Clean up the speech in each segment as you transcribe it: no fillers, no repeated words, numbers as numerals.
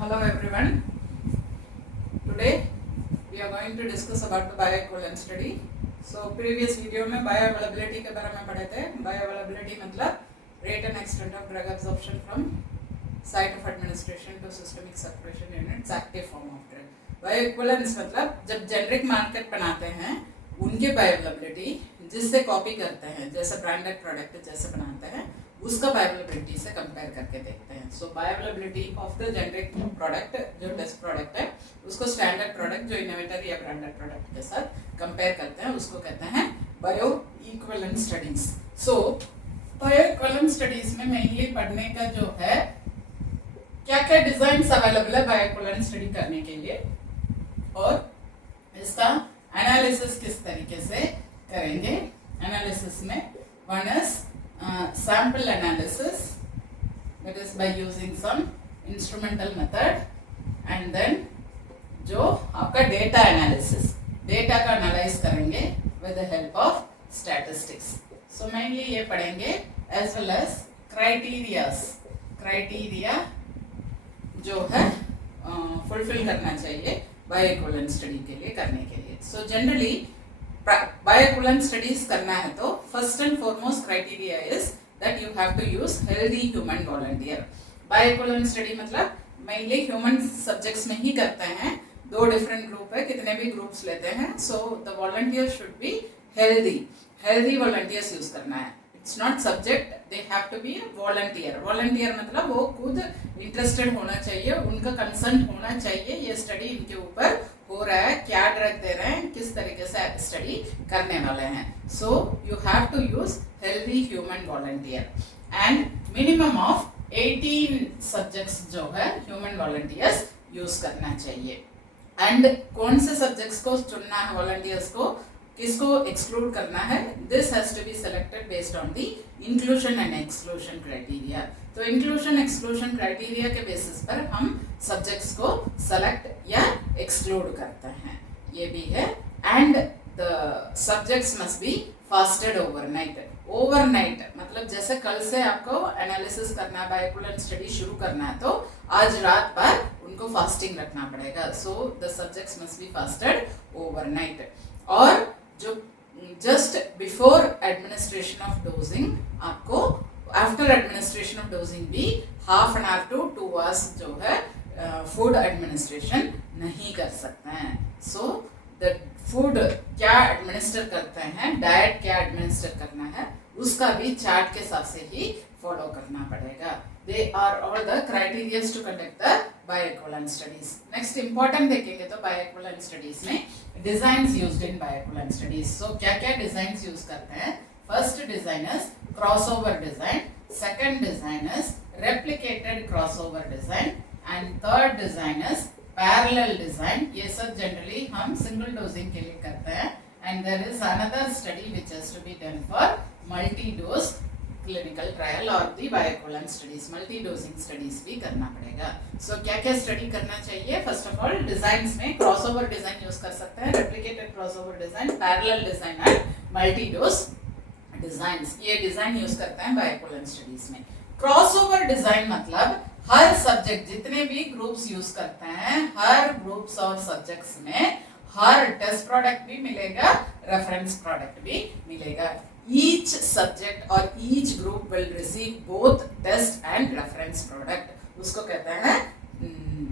Hello everyone. Today we are going to discuss about the bioequivalence study. So previous video में bioavailability के बारे में पढ़े थे. Bioavailability मतलब rate and extent of drug absorption from site of administration to systemic circulation units active form of drug. Bioequivalence मतलब जब generic market बनाते हैं उनके bioavailability जिससे कॉपी करते हैं जैसे ब्रांडेड प्रोडक्ट जैसे बनाते हैं उसका बायोअवेलेबिलिटी से कंपेयर करके देखते हैं. So bioavailability of the generic product जो टेस्ट प्रोडक्ट है उसको स्टैंडर्ड प्रोडक्ट जो इनोवेटर या ब्रांडेड प्रोडक्ट के साथ कंपेयर करते हैं उसको कहते हैं bio equivalent studies. So bio equivalent studies में मेनली पढ़ने का जो है क्या क्या डिजाइन अवेलेबल है बायो इक्विवेलेंट स्टडी करने के लिए और इसका एनालिसिस किस तरीके से करेंगे. एनालिसिस में one is sample analysis, that is by using some instrumental method, and then जो आपका data analysis, data का analyze करेंगे with the help of statistics. So mainly ये पढ़ेंगे as well as criteria जो है fulfill करना चाहिए bioequivalent study के लिए करने के लिए. So generally bioequivalent studies करना है तो first and foremost criteria is that you have to use healthy human volunteer. bioequivalent study मतलब mainly human subjects में ही करते हैं. दो different group है कितने भी groups लेते हैं. So the volunteers should be healthy volunteers use करना है. It's not subject, they have to be a volunteer. Volunteer मतलब वो खुद interested होना चाहिए, उनका consent होना चाहिए ये study इनके ऊपर हो रहा है, क्या ड्रग दे रहे हैं, किस तरीके से स्टडी करने वाले हैं. So you have to use healthy human volunteer and minimum of 18 subjects जो है ह्यूमन वॉलंटियर्स यूज करना चाहिए. एंड कौन से सब्जेक्ट्स को चुनना है वॉलंटियर्स को, किसको एक्सक्लूड करना है, this has to be selected based on the inclusion and exclusion criteria. तो इंक्लूजन एक्सक्लूजन क्राइटेरिया के बेसिस पर हम सब्जेक्ट्स को सेलेक्ट या एक्सक्लूड करते हैं, ये भी है. And the subjects must be fasted overnight. Overnight मतलब जैसे कल से आपको एनालिसिस करना है, बायोइक्विवेलेंट स्टडी शुरू करना है तो आज रात भर उनको फास्टिंग रखना पड़ेगा. So the subjects must be fasted overnight. और जो just before administration of dosing आपको आफ्टर एडमिनिस्ट्रेशन ऑफ डोजिंग भी half an hour to 2 hours जो है फूड एडमिनिस्ट्रेशन नहीं कर सकते हैं. सो द फूड क्या एडमिनिस्टर करते हैं, डाइट क्या एडमिनिस्टर करना है उसका भी चार्ट के हिसाब से ही फॉलो करना पड़ेगा. They are all the criteria to conduct the bioequivalent studies. Next important देखेंगे तो बायोइक्विवेलेंट स्टडीज में designs used in bioequivalent studies. So क्या क्या डिजाइन्स यूज करते हैं. First design is crossover design, second design is replicated crossover design and third design is parallel design. ये सब generally हम सिंगल डोजिंग के लिए करते हैं. And there is another study which has to be done for multi dose clinical trial और the bioequivalent studies, multi dosing studies भी करना पड़ेगा. सो क्या क्या स्टडी करना चाहिए. फर्स्ट ऑफ ऑल डिजाइन्स में क्रॉसओवर डिजाइन यूज कर सकते हैं, replicated crossover design, parallel design and multi dose designs. ये डिजाइन यूज करते हैं बायोइक्विवेलेंट स्टडीज में. क्रॉसओवर डिजाइन मतलब हर सब्जेक्ट जितने भी ग्रुप्स यूज करते हैं हर ग्रुप्स और सब्जेक्ट्स में हर टेस्ट प्रोडक्ट भी मिलेगा, रेफरेंस प्रोडक्ट भी मिलेगा. Each subject or each group will receive both test and reference product. उसको कहते हैं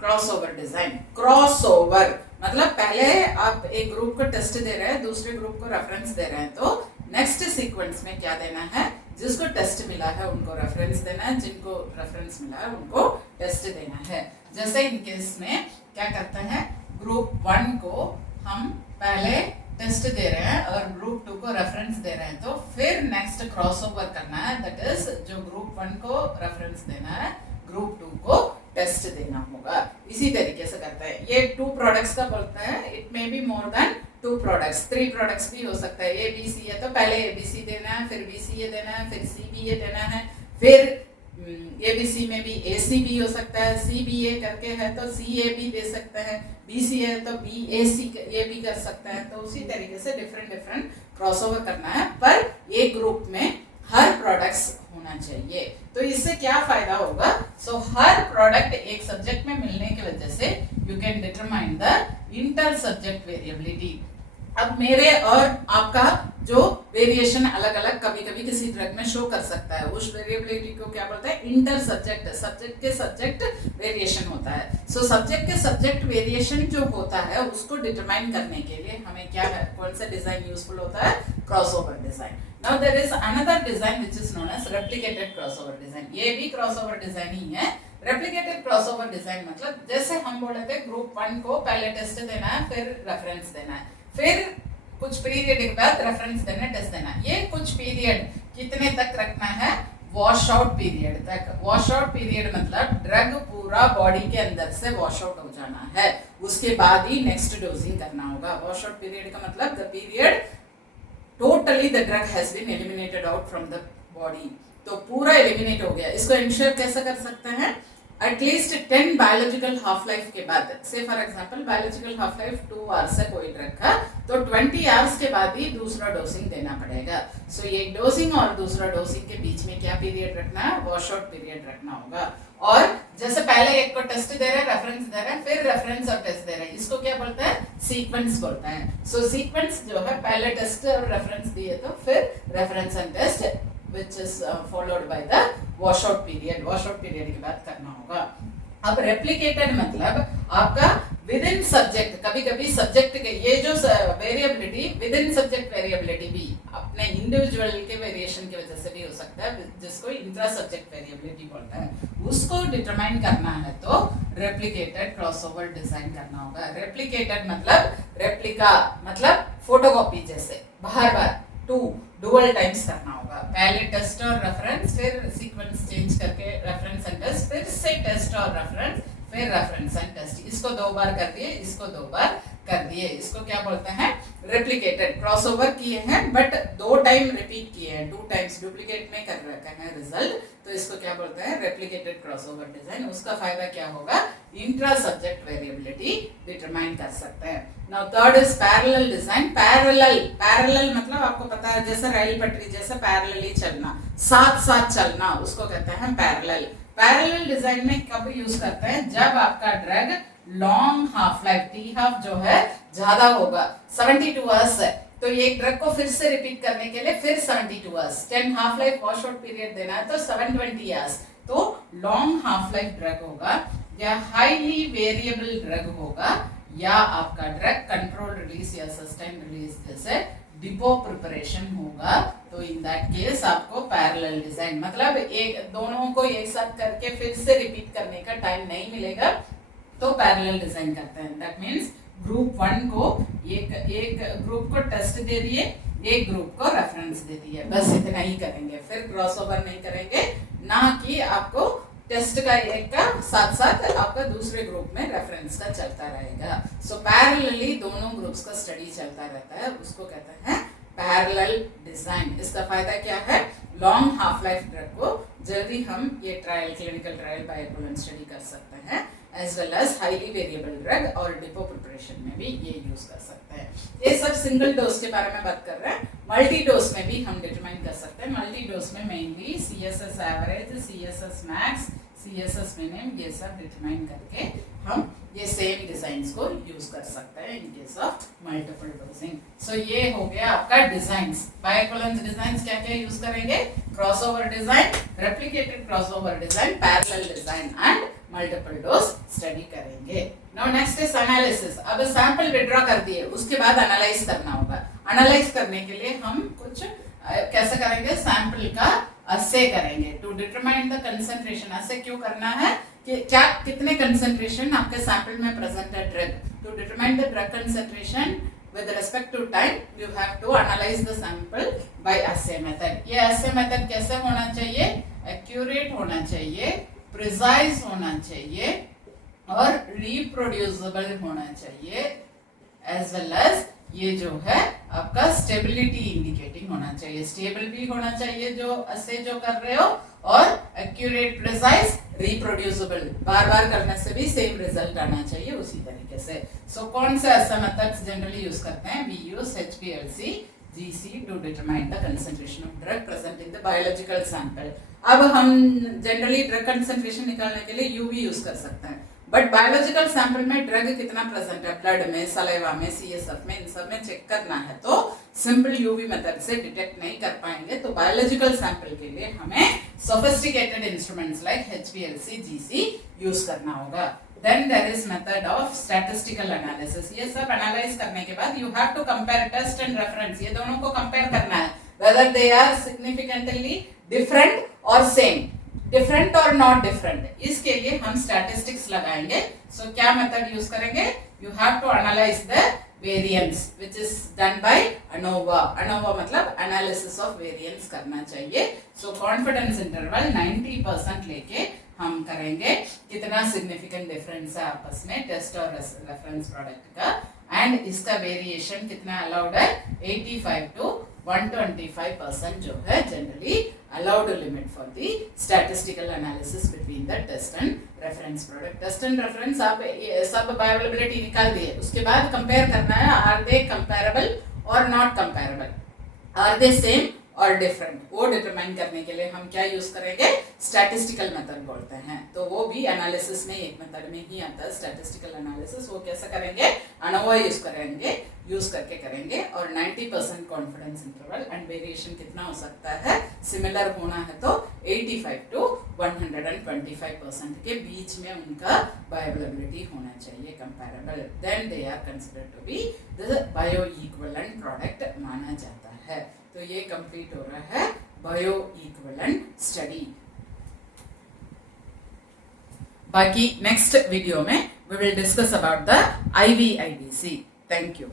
क्रॉसओवर डिजाइन. क्रॉसओवर मतलब पहले आप एक ग्रुप को टेस्ट दे रहे हैं, दूसरे ग्रुप को रेफरेंस दे रहे हैं, तो नेक्स्ट सीक्वेंस में क्या देना है, जिसको टेस्ट मिला है उनको रेफरेंस देना है, जिनको रेफरेंस मिला है उनको टेस्ट देना है. जैसे इन केस में क्या करते हैं, ग्रुप 1 को हम पहले टेस्ट दे रहे हैं और ग्रुप 2 को रेफरेंस दे रहे हैं, तो फिर नेक्स्ट क्रॉसओवर करना है. दैट इज जो ग्रुप 1 को रेफरेंस देना है ग्रुप 2 को टेस्ट देना होगा. इसी तरीके से करते हैं. ये 2 प्रोडक्ट्स का बोलता है. It may be more than 2 products, 3 products भी हो सकता है. ए बी सी है तो पहले ए बी सी देना है, फिर बी सी ए देना है, फिर सी बी ए देना है, फिर ए बी सी में भी ए सी बी हो सकता है, सी बी ए करके है तो सी ए भी दे सकते हैं, बी सी है तो बी ए सी ये भी कर सकते हैं. तो उसी तरीके से डिफरेंट क्रॉसओवर करना है, पर एक ग्रुप में हर प्रोडक्ट्स होना चाहिए. तो इससे क्या फायदा होगा? सो हर प्रोडक्ट एक सब्जेक्ट में मिलने इंटर सब्जेक्ट वेरिएबिलिटी। अब मेरे और आपका जो वेरिएशन अलग अलग कभी कभी किसी ड्रग में शो कर सकता है, उस वेरिएबिलिटी को क्या बोलते हैं, इंटर सब्जेक्ट, सब्जेक्ट के सब्जेक्ट वेरिएशन होता है। सो सब्जेक्ट के सब्जेक्ट वेरिएशन जो होता है उसको डिटरमाइन करने के लिए हमें क्या है, कौन सा डिजाइन यूजफुल होता है, crossover design. Now there is another design which is known as replicated crossover design. ये भी क्रॉसओवर डिजाइन ही है। रेप्लिकेटेड क्रॉसओवर डिजाइन मतलब जैसे हम बोले थे ग्रुप 1 को पहले टेस्ट देना है, फिर रेफरेंस देना है, फिर कुछ पीरियड के बाद रेफरेंस देना, टेस्ट देना। ये कुछ पीरियड कितने तक रखना है, वॉश आउट पीरियड तक। वॉश आउट पीरियड मतलब ड्रग पूरा बॉडी के अंदर से वॉश आउट हो जाना है, उसके बाद ही नेक्स्ट डोजिंग करना होगा। वॉश आउट पीरियड का मतलब the period totally the drug has been eliminated out from the body, तो पूरा एलिमिनेट हो गया। इसको इंश्योर कैसे कर सकते हैं, एटलीस्ट 10 बायोलॉजिकल हाफ लाइफ के बाद, से for example biological half life 2 hours है कोई ड्रग का, तो 20 आवर्स के बाद ही दूसरा डोजिंग देना पड़ेगा। सो ये डोजिंग और दूसरा डोजिंग के बीच में क्या पीरियड रखना है, वॉश आउट पीरियड रखना होगा। और जैसे पहले एक को टेस्ट दे रहे हैं, रेफरेंस दे रहे हैं, फिर रेफरेंस और टेस्ट दे रहे हैं, इसको क्या बोलते हैं, सीक्वेंस बोलते हैं। सो सीक्वेंस जो है पहले टेस्ट और रेफरेंस दिए तो फिर reference and test which is followed by the washout period। washout period के बाद करना होगा। अब रेप्लिकेटेड मतलब आपका विद इन सब्जेक्ट, कभी कभी सब्जेक्ट के ये जो variability with in subject variability भी अपने इंडिविजुअल के वेरिएशन की वजह से भी हो सकता है, जिसको इंट्रा सब्जेक्ट वेरिएबिलिटी बोलते हैं, उसको डिटरमाइन करना है तो रेप्लिकेटेड क्रॉसओवर डिजाइन करना होगा। रेप्लिकेटेड मतलब रेप्लिका मतलब फोटोकॉपी, जैसे बार बार डुअल टाइम्स करना होगा, पहले टेस्ट और रेफरेंस, फिर सीक्वेंस चेंज करके रेफरेंस एंड टेस्ट, फिर से टेस्ट और रेफरेंस, फिर रेफरेंस एंड टेस्ट। इसको 2 बार कर दिए, इसको 2 बार कर दिए, इसको क्या बोलते हैं, रेप्लिकेटेड। क्रॉसओवर किए हैं बट 2 टाइम रिपीट किए हैं, 2 टाइम्स डुप्लीकेट में कर रखा है रिजल्ट, तो इसको क्या बोलते हैं, रेप्लिकेटेड क्रॉसओवर डिजाइन। उसका फायदा क्या होगा, इंट्रा सब्जेक्ट वेरिएबिलिटी डिटरमाइन कर सकते हैं। Now third is parallel design. Parallel मतलब आपको पता है जैसे रेल पटरी जैसे पैरेलली चलना, साथ साथ चलना, उसको कहते हैं पैरेलल। पैरेलल डिजाइन में कब यूज करते हैं, जब आपका drug long half life, T half जो है ज्यादा होगा, 72 आवर्स है, तो ये ड्रग को फिर से रिपीट करने के लिए फिर 72 hours, 10 half life wash out period देना है तो 720 आवर्स, तो लॉन्ग हाफ लाइफ ड्रग होगा या हाईली वेरिएबल ड्रग होगा, या आपका ड्रग कंट्रोल रिलीज या सस्टेन रिलीज जैसे डिपो प्रिपरेशन होगा, तो इन दैट केस आपको पैरेलल डिजाइन मतलब एक दोनों को एक साथ करके फिर से रिपीट करने का टाइम नहीं मिलेगा, तो पैरेलल डिजाइन करते हैं। दैट मीन्स ग्रुप 1 को एक ग्रुप को टेस्ट दे दिए, एक ग्रुप को रेफरेंस दे दिए, बस इतना ही करेंगे, फिर क्रॉसओवर नहीं करेंगे, ना कि आपको टेस्ट का एक का साथ साथ आपका दूसरे ग्रुप में रेफरेंस का चलता रहेगा। सो पैरेलली दोनों ग्रुप्स का स्टडी चलता रहता है, उसको कहते हैं पैरेलल डिजाइन। इसका फायदा क्या है, लॉन्ग हाफ लाइफ ड्रग को जल्दी हम ये trial, clinical trial bioequivalent study कर सकते हैं, as well as highly variable drug और डिपो प्रिपरेशन में भी ये यूज कर सकते हैं। ये सब सिंगल डोज के बारे में बात कर रहे हैं, मल्टी डोज में भी हम डिटरमाइन कर सकते हैं। मल्टी डोज में mainly CSS average, CSS max, CSS minimum, ये सब डिटरमाइन करके हम ये सेम डिजाइन्स को यूज कर सकते हैं in case of multiple dosing. So ये हो गया आपका डिजाइन्स। बायोइक्विवेलेंस डिजाइन्स क्या क्या यूज करेंगे, crossover design, replicated crossover design, parallel design and multiple dose study करेंगे। Now next is analysis. अब सैंपल विड्रॉ कर दिए, उसके बाद एनालाइज करना होगा। एनालाइज करने के लिए हम कुछ कैसे करेंगे, सैंपल का अस्से करेंगे टू डिटरमाइन द कंसंट्रेशन। अस्से क्यों करना है कि क्या कितने कंसंट्रेशन आपके सैंपल में प्रेजेंट है drug, to determine the drug concentration with respect to time you have to analyze the sample by assay method। ये assay method कैसे होना चाहिए, accurate होना चाहिए, precise होना चाहिए और reproducible होना चाहिए, as well as ये जो है आपका स्टेबिलिटी इंडिकेटिंग होना चाहिए, स्टेबल भी होना चाहिए जो assay जो कर रहे हो, और एक्यूरेट, प्रिसाइज, रिप्रोड्यूसिबल, बार बार करने से भी सेम रिजल्ट आना चाहिए उसी तरीके से। सो कौन से ऐसा मेथड्स जनरली यूज करते हैं, we use HPLC GC to determine the concentration of drug present in the biological sample. अब हम जनरली ड्रग कंसंट्रेशन निकालने के लिए UV यूज कर सकते हैं। बट बायोलॉजिकल सैंपल में ड्रग कितना प्रेजेंट है, ब्लड में, सलाइवा में, सीएसएफ में, इन सब में चेक करना है तो सिंपल यूवी मेथड से डिटेक्ट नहीं कर पाएंगे। तो बायोलॉजिकल सैंपल के लिए हमें sophisticated instruments like HPLC, GC use करना होगा। Then there is method of statistical analysis. ये सब एनालाइज करने के बाद you have to compare test and reference, ये दोनों को कंपेयर करना है whether they are significantly different और सेम, डिफरेंट और नॉट डिफरेंट। इसके लिए हम स्टैटिस्टिक्स लगाएंगे। सो क्या मेथड यूज करेंगे, you have to analyse the variance which is done by ANOVA। ANOVA मतलब एनालिसिस ऑफ वेरिएंस करना चाहिए। सो कॉन्फिडेंस इंटरवल 90% लेके हम करेंगे कितना सिग्निफिकेंट डिफरेंस है आपस में टेस्ट और रेफरेंस प्रोडक्ट का, एंड इसका वेरिएशन कितना अलाउड है, 85 to 125% जो है generally allowed limit for the statistical analysis between the test and reference product। test and reference आप सब बायोअवेलेबिलिटी निकाल दिए, उसके बाद कंपेयर करना है, आर दे कंपेरेबल और not comparable, are they same और डिफरेंट, वो डिटरमाइन करने के लिए हम क्या यूज करेंगे, स्टैटिस्टिकल मेथड बोलते हैं। तो वो भी एनालिसिस में एक मेथड में ही आता है स्टैटिस्टिकल एनालिसिस। वो कैसे करेंगे, ANOVA यूज करेंगे, यूज करके करेंगे, और 90% कॉन्फिडेंस इंटरवल एंड वेरिएशन कितना हो सकता है, सिमिलर होना है तो 85 to 125% के बीच में उनका बायोअवेलेबिलिटी होना चाहिए comparable, then they are considered to be the bio equivalent product माना जाता है। तो ये कंप्लीट हो रहा है बायो इक्विवेलेंट स्टडी। बाकी नेक्स्ट वीडियो में we will discuss about the IVIDC. Thank you.